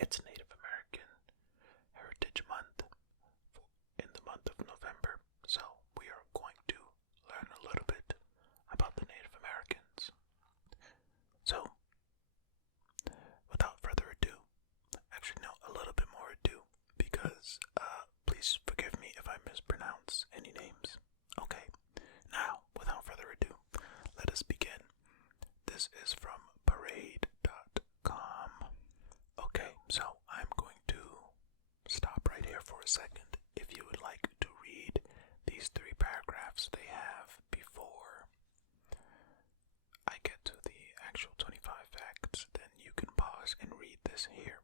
It's Native American Heritage Month in the month of November, so we are going to learn a little bit about the Native Americans. So, without further ado, actually no, a little bit more ado, because please forgive me if I mispronounce any names. Okay, now, without further ado, let us begin. This is from parade.com. Okay, so I'm going to stop right here for a second. If you would like to read these 3 paragraphs they have before I get to the actual 25 facts, then you can pause and read this here.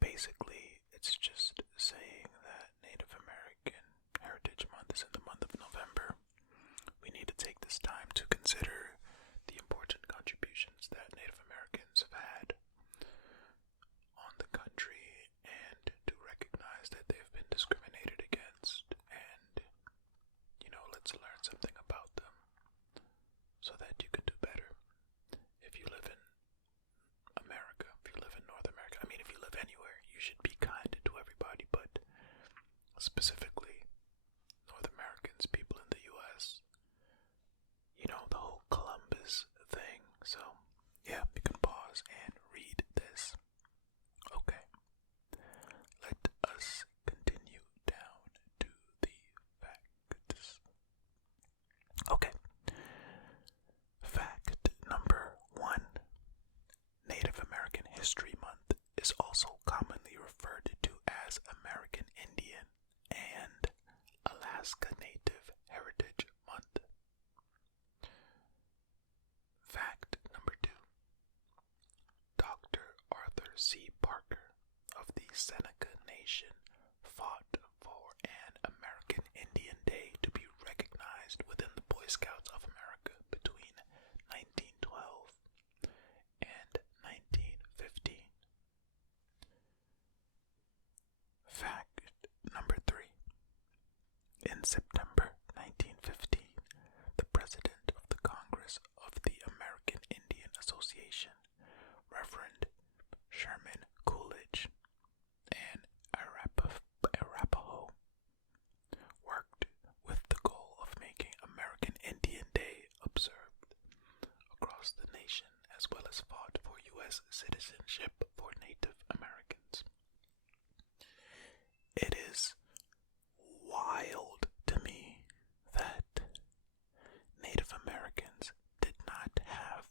Basically, it's just saying that Native American Heritage Month is in the month of November. We need to take this time to consider the important contributions that Native Americans have had on the country and to recognize that they've been discriminated against, and, let's learn something about them so that you can do better. If you live in America, if you live in North America, if you live anywhere, you should be kind to everybody, but specifically North Americans, people in the U.S., the whole Columbus thing. So, yeah, you can pause and read this. Okay, let us continue down to the facts. Okay, fact number 1. Native American History Month is also commonly referred to as American Indian and Alaska Native Heritage Month. Fact number 2. Dr. Arthur C. Parker of the Seneca Nation fought for an American Indian Day to be recognized within the Boy Scouts of America between 1912 and 1915. Fact number 3. In September 1915, the President of the Congress of the American Indian Association, Reverend Sherman Coolidge, and Arapaho, worked with the goal of making American Indian Day observed across the nation, as well as fought for U.S. citizenship for Native Americans. It is wild to me that Native Americans did not have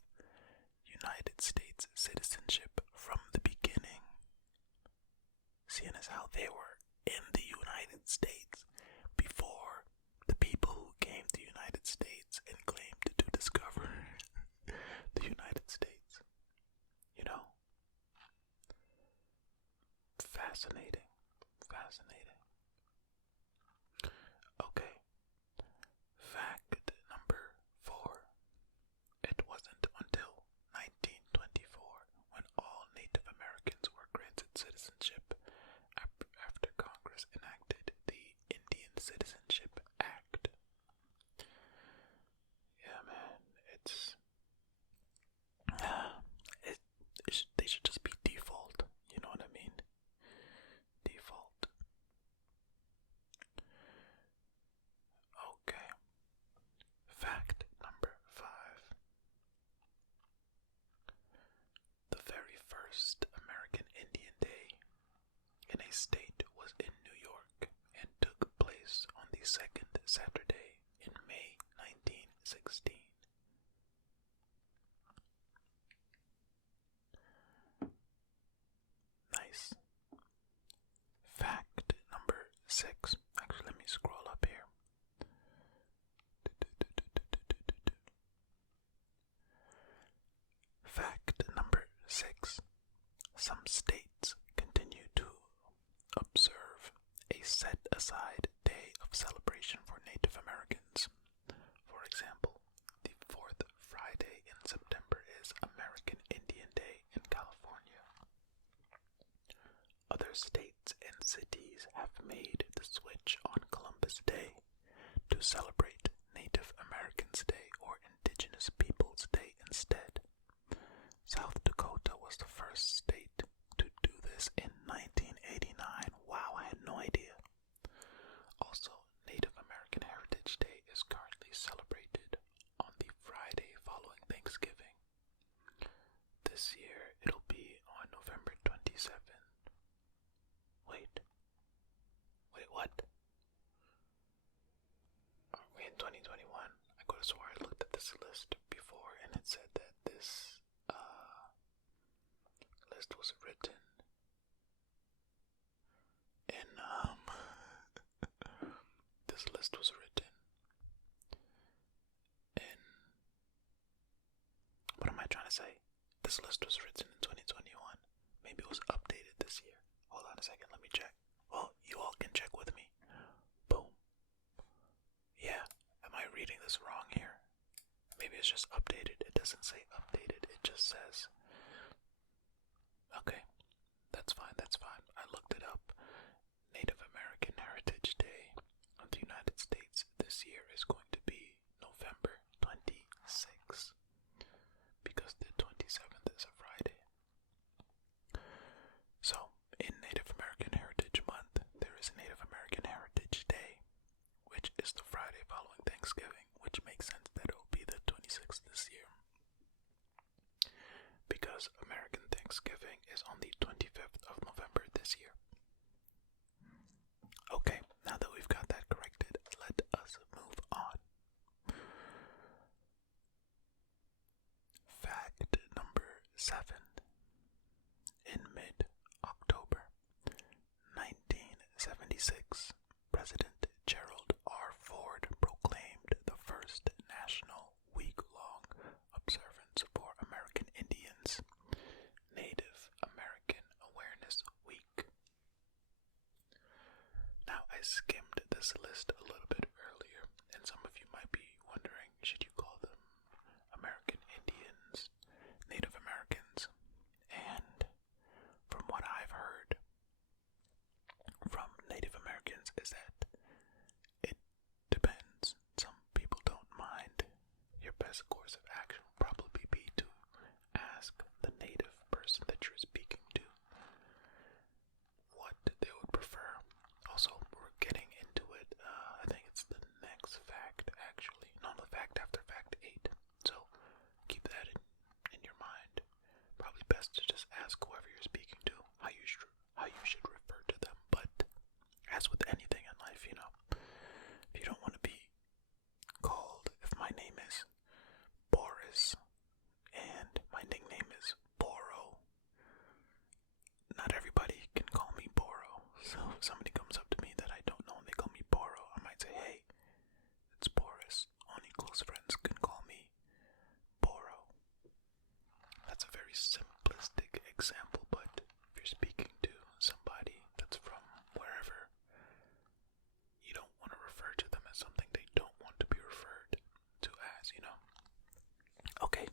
United States citizenship from the beginning, seeing as how they were in the United States before the people who came to the United States and claimed to discover the United States. Fascinating. Okay. Fact number 4. It wasn't until 1924 when all Native Americans were granted citizenship after Congress enacted the Indian Citizenship Act. Yeah, man, they should just be default, you know what I mean? Default. Okay. Fact number 5. The very first American Indian Day in a state was in New York and took place on the second Saturday in May 1916. Nice. Fact number 6. Actually, let me scroll up here. Fact number 6. Some states continue to observe a set-aside day of celebration for Native Americans. For example, the 4th Friday in September is American Indian Day in California. Other states and cities have made the switch on Columbus Day to celebrate Native Americans Day or Indigenous Peoples Day instead. South Dakota was the first state to do this say? This list was written in 2021. Maybe it was updated this year. Hold on a second, let me check. Well, you all can check with me. Boom. Yeah, am I reading this wrong here? Maybe it's just updated. It doesn't say updated, it just says. Okay, that's fine, that's fine. I looked it up. Native American Heritage Day of the United States this year is going to be November 26th, because the 27th is a Friday. So, in Native American Heritage Month, there is Native American Heritage Day, which is the Friday following Thanksgiving, which makes sense that it will be the 26th this year, because American Thanksgiving is on the 25th of November this year. Okay, now that we've got that corrected, let us move on. Fact number 7. In mid-October 1976, President Gerald R. Ford proclaimed the first national week-long observance for American Indians, Native American Awareness Week. Now, I skimmed this list a little bit earlier, and some of you might be wondering, should you call them American Indians, Native Americans? And from what I've heard from Native Americans is that it depends. Some people don't mind. Your best course of action will probably be to ask the native person that you're speaking to what they would prefer. Also, we're getting into it. I think it's the next fact, actually. No, the fact after fact 8. So keep that in your mind. Probably best to just ask whoever you're speaking to how you should refer to them. But as with anything in life, if you don't want to be called, if my name is Boris and my nickname is Boro, not everybody can call me Boro. So if somebody comes up to me that I don't know and they call me Boro, I might say, hey, it's Boris. Only close friends can call me Boro. That's a very simplistic example, but if you're speaking to somebody that's from wherever, you don't want to refer to them as something they don't want to be referred to as, Okay,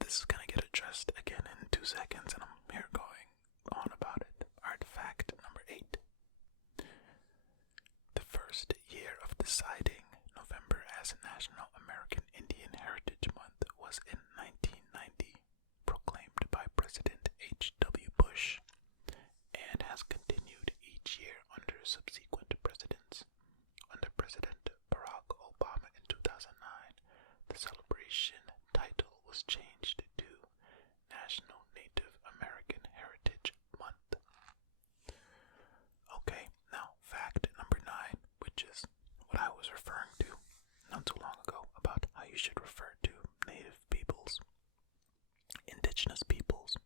this is gonna get addressed again in 2 seconds, and I'm here going on about it. Alright, fact number 8. The first year of deciding November as National American Indian Heritage Month was in 1990, proclaimed by President H.W. Bush, and has continued each year under subsequent presidents. Under President Barack Obama in 2009, the celebration title was changed to National Native American Heritage Month. Okay, now fact number 9, which is what I was referring to not too long ago about how you should refer to Native peoples, Indigenous peoples.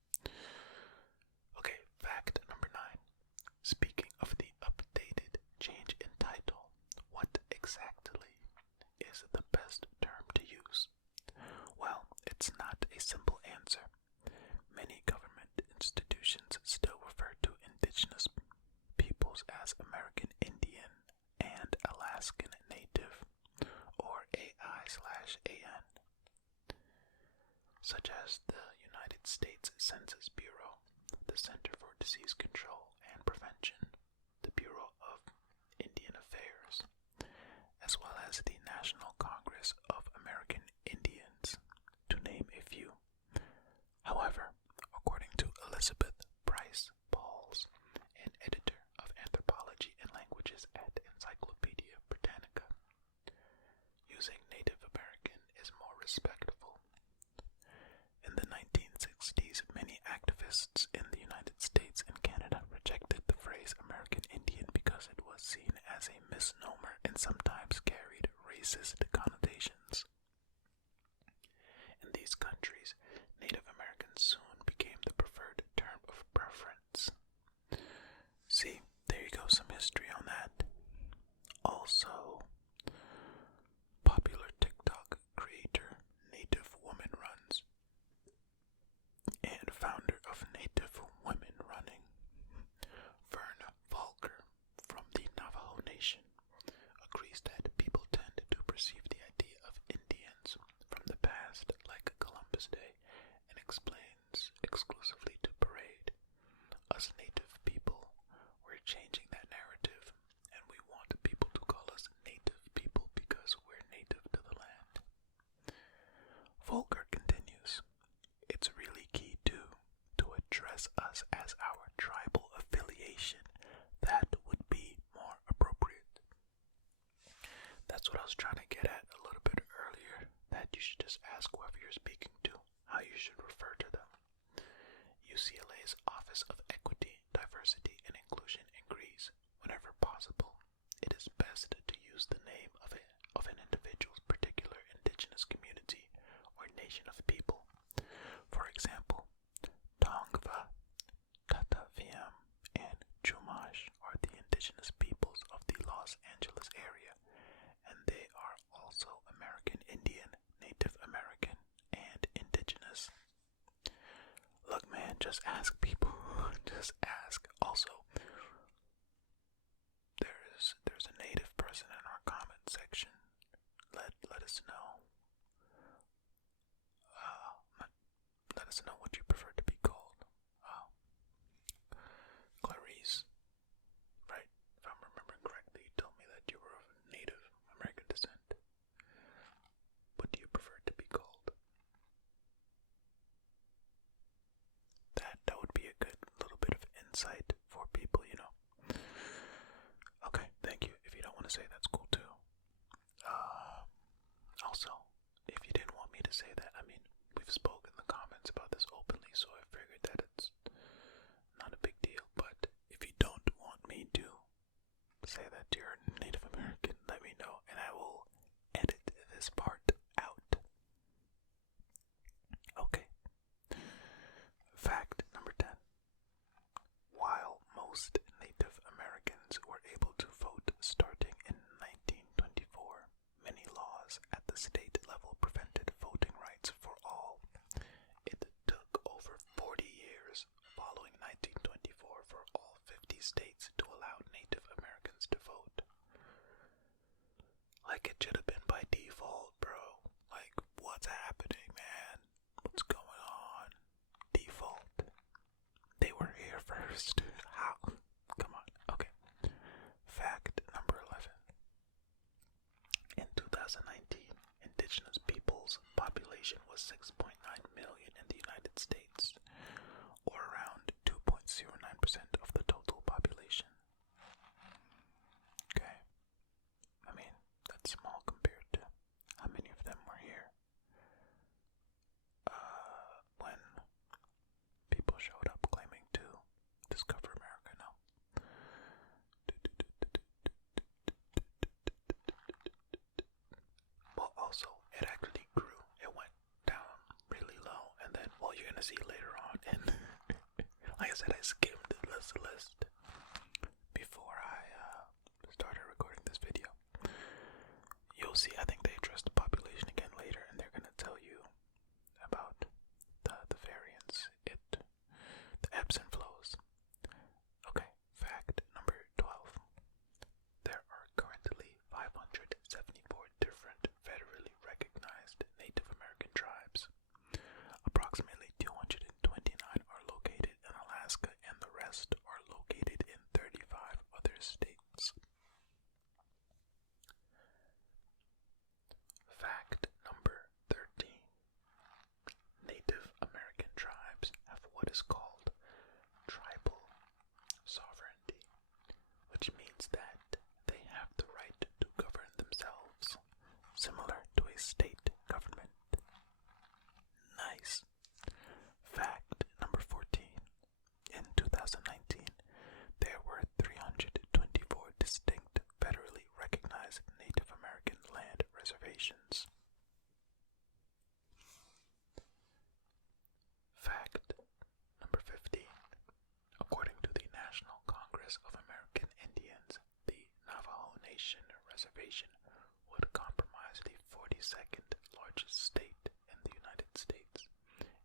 Okay, fact number 9. Speaking of the updated change in title, what exactly is the best term to use? Well, it's not a simple answer. Many government institutions still refer to Indigenous peoples as American Indian and Alaskan Native, or AI/AN, such as the United States Census Bureau, the Center for Disease Control and Prevention, the Bureau of Indian Affairs, as well as the National Congress of American Indians, to name a few. However, according to Elizabeth Price Pauls, an editor of Anthropology and Languages at Encyclopedia Britannica, using Native American is more respectful. In the 1960s, many activists in the United States and Canada rejected the phrase American Indian because it was seen as a misnomer and sometimes carried racist connotations. In these countries, Native Americans soon became the preferred term of preference. See, there you go, some history on that. Also, popular TikTok creator Native Woman Runs trying to get at a little bit earlier, that you should just ask whoever you're speaking to how you should refer to them. UCLA's Office of Equity, Diversity, and Inclusion agrees, whenever possible, it is best to use the name of an individual's particular indigenous community or nation of people. For example, Tongva, Kataviam, and Chumash are the indigenous peoples of the Los Angeles area, and they are also American Indian, Native American, and Indigenous. Look, man, just ask people. Just ask. Also, there's a Native person in our comment section. Let us know. Let us know what you prefer to be called. Clarice, right? If I'm remembering correctly, you told me that you were of Native American descent. What do you prefer to be called? That would be a good little bit of insight for people, you know. Okay, thank you. If you don't want to say, that's cool too. Also, if you didn't want me to say that, I mean, we've spoken in the comments about this openly, so I figured that it's not a big deal. But if you don't want me to say that you're Native American, let me know, and I will edit this part out. Okay. Fact number 10. While most Native Americans were able to vote starting in 1924, many laws at the state level prevented voting rights for all. It took over 40 years following 1924 for all 50 states to allow Native Americans to vote. Like, it should have been by default, bro. Like, what's happening, man? What's going on? Default. They were here first. How? Come on. Okay. Fact number 11. In 2019, indigenous peoples' population was 6.9 million in the United States, or around 2.09% of the total population. Okay. I mean, that's small compared to how many of them were here when people showed up claiming to discover America. No. Well, also, it actually grew. It went down really low, and then, well, you're gonna see later on, and like I said, I skimmed this list before I started recording this video. You'll see, I think they address the population again later, and they're gonna tell you about the variance, the ebbs and flows. Okay, fact number 12. There are currently 574 different federally recognized Native American tribes. Approximately 229 are located in Alaska, and the rest are located in 35 other states. Fact number 13. Native American tribes have what is called tribal sovereignty, which means that they have the right to govern themselves, similar to a state government. Nice. Fact number 14. In 2019, there were 324 distinct federally recognized Native American land reservations. Fact number 15. According to the National Congress of American Indians, the Navajo Nation reservation would comprise the 42nd largest state in the United States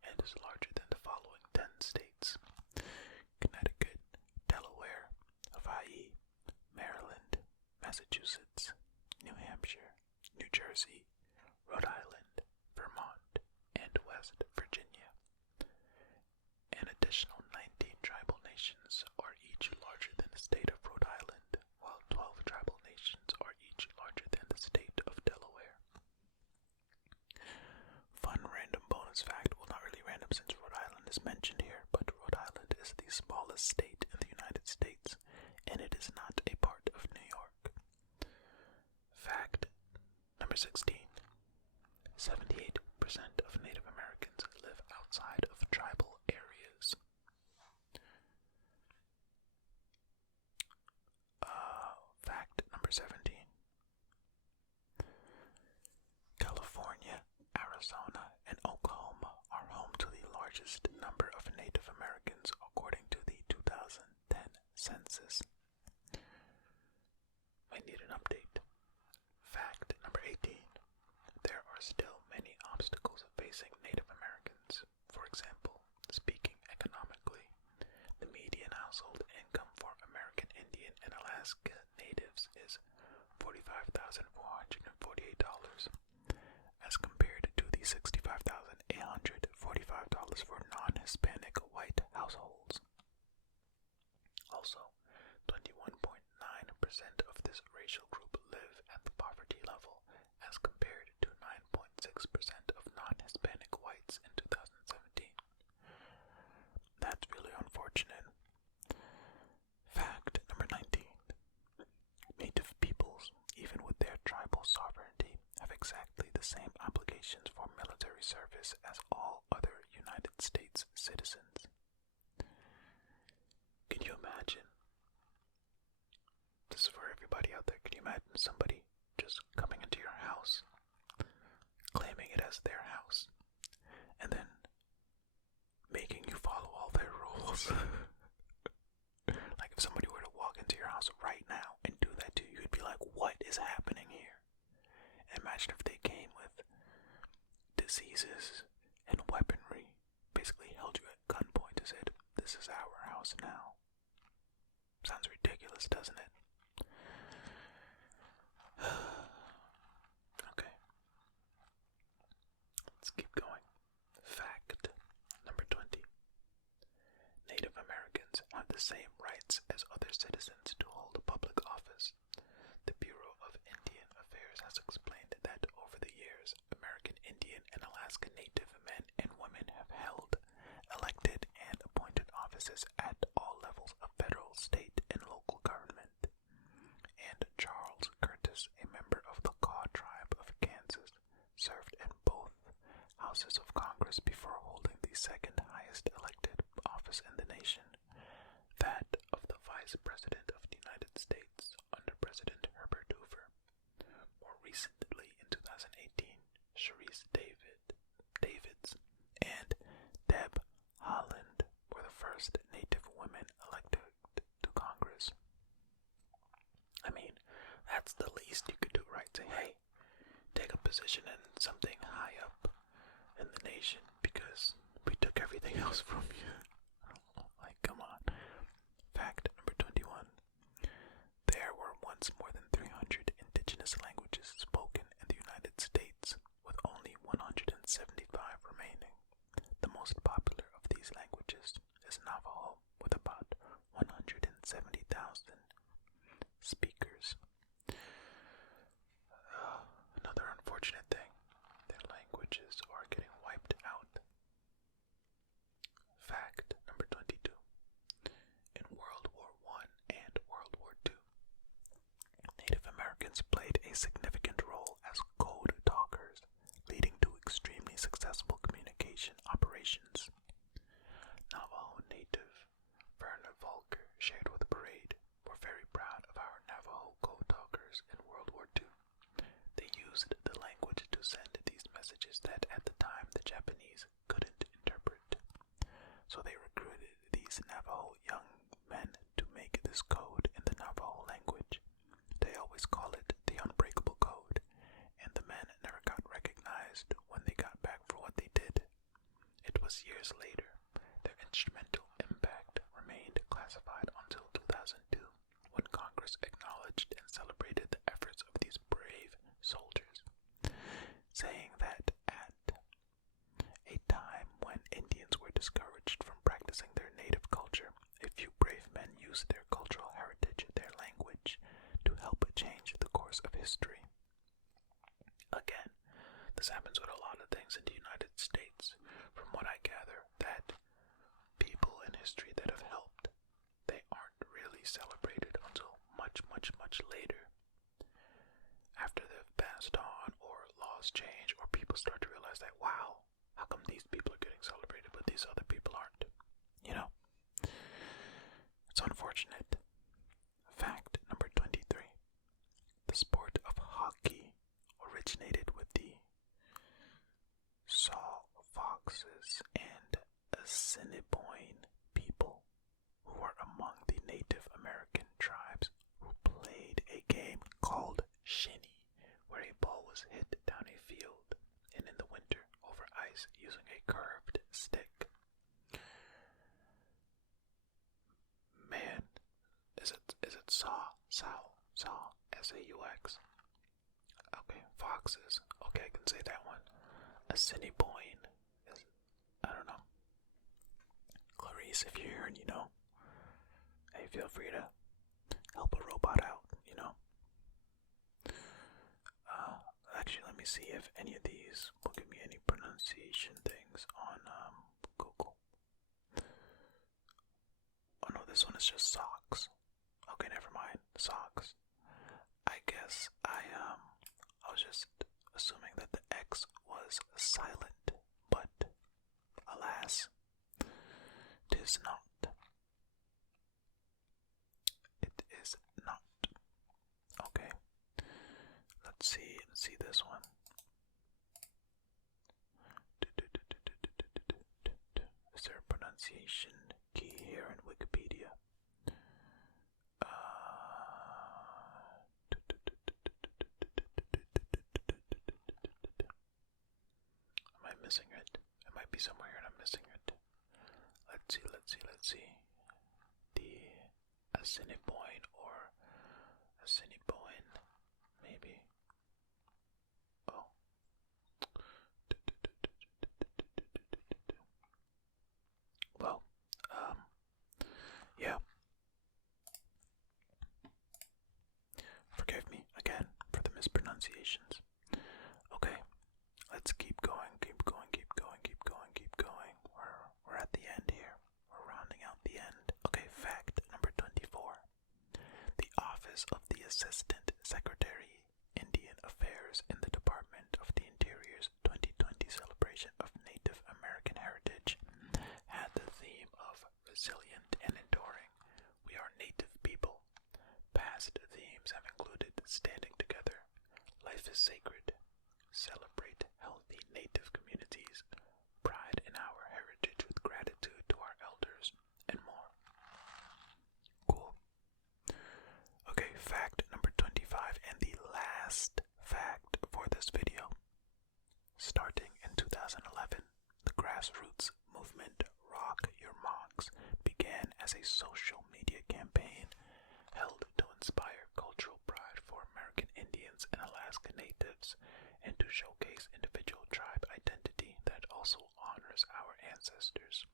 and is larger than the following 10 states: Connecticut, Delaware, Hawaii, Maryland, Massachusetts, New Hampshire, New Jersey, Rhode Island, Vermont, and West Virginia. An additional 19 tribal nations are each larger than the state of Rhode Island, while 12 tribal nations are each larger than the state of Delaware. Fun random bonus fact, well, not really random since Rhode Island is mentioned here, but Rhode Island is the smallest state in the United States, and it is not a part of New York. Fact Number 16. 78% of Native Americans live outside of tribal areas. Fact number 17. California, Arizona, and Oklahoma are home to the largest number of Native Americans according to the 2010 census. I need an update. Fact number 18. There are still many obstacles facing Native Americans. For example, speaking economically, the median household income for American Indian and Alaska Natives is $45,448, as compared to the $65,845 for non-Hispanic white households. Also, 21.9% of this racial group live at the poverty level, as compared to 9.6% of non-Hispanic whites in 2017. That's really unfortunate. Fact number 19. Native peoples, even with their tribal sovereignty, have exactly the same obligations for military service as all other United States citizens. Can you imagine? This is for everybody out there. Can you imagine somebody just coming into your house, claiming it as their house, and then making you follow all their rules? Like if somebody were to walk into your house right now and do that to you, you'd be like, what is happening here? And imagine if they came with diseases and weaponry, basically held you at gunpoint and said, this is our house now. Sounds ridiculous, doesn't it? Okay. Let's keep going. Fact number 20. Native Americans have the same rights as other citizens to hold a public office. The Bureau of Indian Affairs has explained that over the years, American Indian and Alaska Native men and women have held, elected, and appointed offices at all levels of federal, state, and local government. And Charles Curtis, a member of the Kaw tribe of Kansas, served in both houses of Congress before holding the second highest elected office in the nation, that of the Vice President of the United States under President Herbert Hoover. More recently, in 2018, Sharice Davids and Deb Haaland were the first Native women elected to Congress. I mean, that's the least you could do, right? Say, hey, take a position in something high up in the nation because we took everything else from you. Like, come on. Fact number 21. There were once more than 300 indigenous languages spoken in the United States, with only 175 remaining. The most popular of these languages is Navajo, with about 170,000 speakers. Another unfortunate thing, their languages are getting wiped out. Fact number 22. In World War I and World War II, Native Americans played a significant role as code talkers, leading to extremely successful communication operations. Navajo native Verna Volker shared with the parade, "We're very proud of our Navajo code talkers in World War II. They used the language to send these messages that at the time the Japanese couldn't interpret. So they recruited these Navajo young men to make this code in the Navajo language. They always call it the Unbreakable Code, and the men never got recognized when they got back for what they did. It was years later. Their instrumental impact remained classified until 2002, when Congress acknowledged and celebrated the efforts of these brave soldiers, saying that at a time when Indians were discouraged from practicing their native culture, a few brave men used their cultural heritage, their language, to help change the course of history." Again, this happens with a lot of things in the United States. From what I gather, that people in history that have helped, they aren't really celebrated until much, much, much later, after they've passed on or laws change or people start to realize that, wow, how come these people are getting celebrated but these other people aren't? You know? It's unfortunate. Fact number 23. The sport of hockey originated with the Saw Foxes and Assiniboine people, who were among the Native American tribes who played a game called shinny, where a ball was hit down a field and in the winter over ice using a curved stick. Man, is it saw, S-A-U-X? Okay, foxes. Okay, I can say that one. Assiniboine is, I don't know. Clarice, if you're here and you know, hey, feel free to help a robot out, you know. Actually, let me see if any of these will give me any pronunciation things on Google. Oh no, this one is just socks. Okay, never mind. Socks. I guess I was just assuming that the X was silent, but alas, 'tis not. It is not. Okay. Let's see this one. Is there a pronunciation key here in Wikipedia? Am I missing it? It might be somewhere here and I'm missing it. Let's see. The Assiniboine or Assiniboine, maybe. Oh. Well, yeah. Forgive me again for the mispronunciations. Okay, let's keep going. We're at the end here. We're rounding out the end. Okay, fact number 24. The Office of the Assistant Secretary, Indian Affairs in the Department of the Interior's 2020 celebration of Native American heritage had the theme of resilient and enduring. We are Native people. Past themes have included standing together, life is sacred, celebrate healthy Native communities, pride in our heritage with gratitude to our elders, and more. Cool. Okay, fact number 25 and the last fact for this video. Starting in 2011, the grassroots movement Rock Your Mocks began as a social media campaign held to inspire cultural pride for American Indians and Alaska Natives and to showcase individual tribe identity that also honors our ancestors.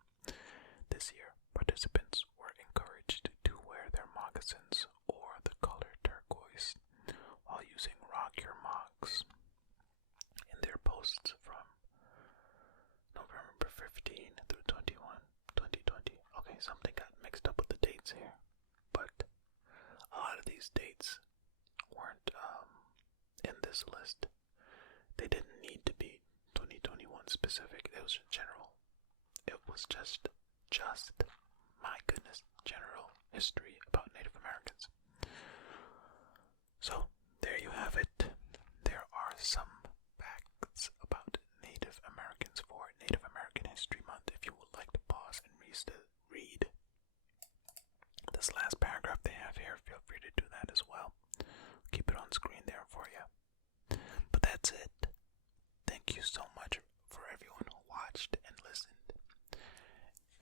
This year, participants were encouraged to wear their moccasins or the color turquoise while using Rock Your Mocks in their posts from November 15 through 21, 2020. Okay, something got mixed up with the dates here, but a lot of these dates weren't in this list. They didn't need to be 2021 specific. It was general. It was just my goodness, general history about Native Americans. So there you have it. There are some facts about Native Americans for Native American History Month. If you would like to pause and read this last paragraph they have here, feel free to do that as well. Keep it on screen there for you. But that's it. Thank you so much for everyone who watched and listened.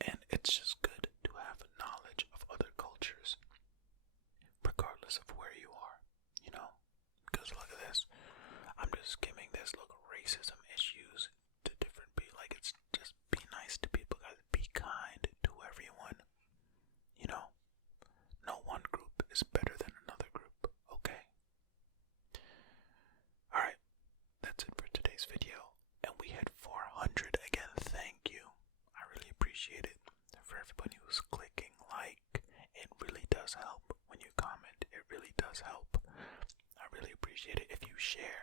And it's just good to have knowledge of other cultures, regardless of where you are, you know? Because look at this. I'm just skimming this. Look, racism issues to different people. Like, it's just be nice to people, guys. Be kind to everyone. You know? No one group is better than another group, okay? Alright, that's it for today's video. And we hit 400 again. Thank you. I really appreciate it. For everybody who's clicking like, it really does help when you comment. It really does help. I really appreciate it if you share